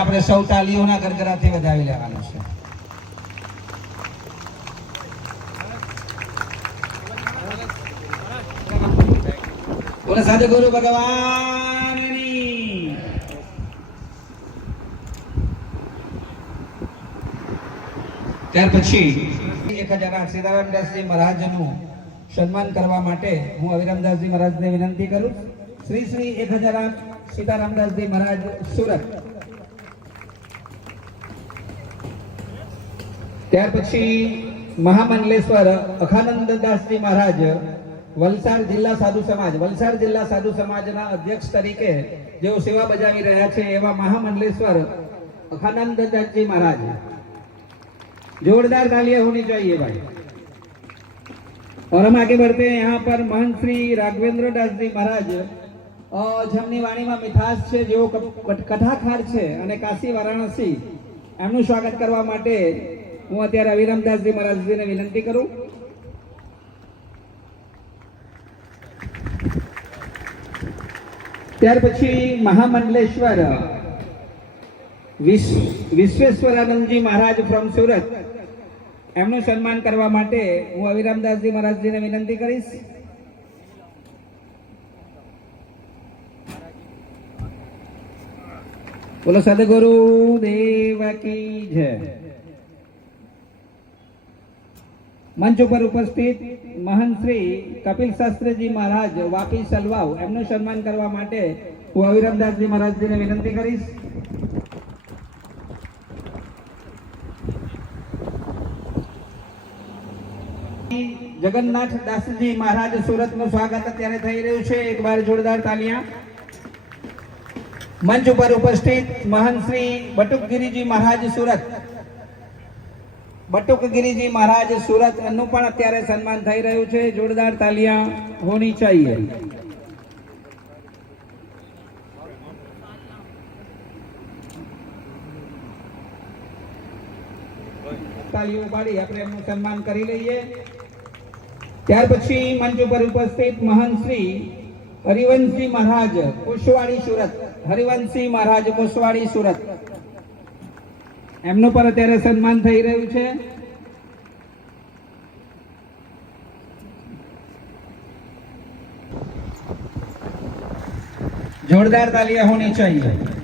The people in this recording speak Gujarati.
આપણે સૌ તાલીઓના ગરગરાથી વધાવી લેવાનું છે. બોલો ગુરુ ભગવાન ત્યાર પછી એક હજાર સીતારામદાસજી મહારાજનું સન્માન કરવા માટે હું અવિરામદાસજી મહારાજને વિનંતી કરું શ્રી શ્રી એક હજાર સીતારામદાસજી મહારાજ સુરત. ત્યાર પછી મહામંડલેશ્વર અખાનંદદાસજી મહારાજ વલસાડ જિલ્લા સાધુ સમાજ વલસાડ જિલ્લા સાધુ સમાજના અધ્યક્ષ તરીકે જેઓ સેવા બજાવી રહ્યા છે એવા મહામંડલેશ્વર અખાનંદદાસજી મહારાજ जोरदार तालियां होनी चाहिए भाई और हम आगे बढ़ते हैं यहाँ पर महंत श्री राघवेंद्र दास जी महाराज અ, જેમની વાણીમાં મીઠાશ છે જેઓ ક- કથાકાર છે અને કાશી વારાણસી એમનું સ્વાગત કરવા માટે હું અત્યારે અવિરામદાસજી મહારાજજીને વિનંતી કરું. ત્યાર પછી મહામંડલેશ્વર. વિશ્વેશ્વરાનંદજી મહારાજ ફ્રોમ સુરત. એમનું સન્માન કરવા માટે હું અવિરામદાસજી મહારાજજીને વિનંતી કરીશ. બોલો સદગુરુ દેવ કી જય. મંચ ઉપર ઉપસ્થિત મહંત શ્રી કપિલ શાસ્ત્રીજી મહારાજ, વાપી સલવાવ. એમનું સન્માન કરવા માટે હું અવિરામદાસજી મહારાજજીને વિનંતી કરીશ. જગન્નાથ દાસજી મહારાજ સુરતનું સ્વાગત અત્યારે થઈ રહ્યું છે. એક વાર જોરદાર તાલિયા. મંચ ઉપર ઉપસ્થિત મહંત શ્રી બટુકગીરીજી મહારાજ, સુરત. બટુકગીરીજી મહારાજ સુરતનું પણ અત્યારે સન્માન થઈ રહ્યું છે. જોરદાર તાલિયા હોની ચાહીએ. તાલીઓ પાડી આપણે એમનું સન્માન કરી લઈએ. ત્યાર પછી મંચ ઉપર ઉપસ્થિત મહંત શ્રી હરિવંશજી મહારાજ, કુશવાડી સુરત. હરિવંશજી મહારાજ, કુશવાડી સુરત. એમનું પણ અત્યારે સન્માન થઈ રહ્યું છે. જોરદાર તાલિયા હોની ચાહીએ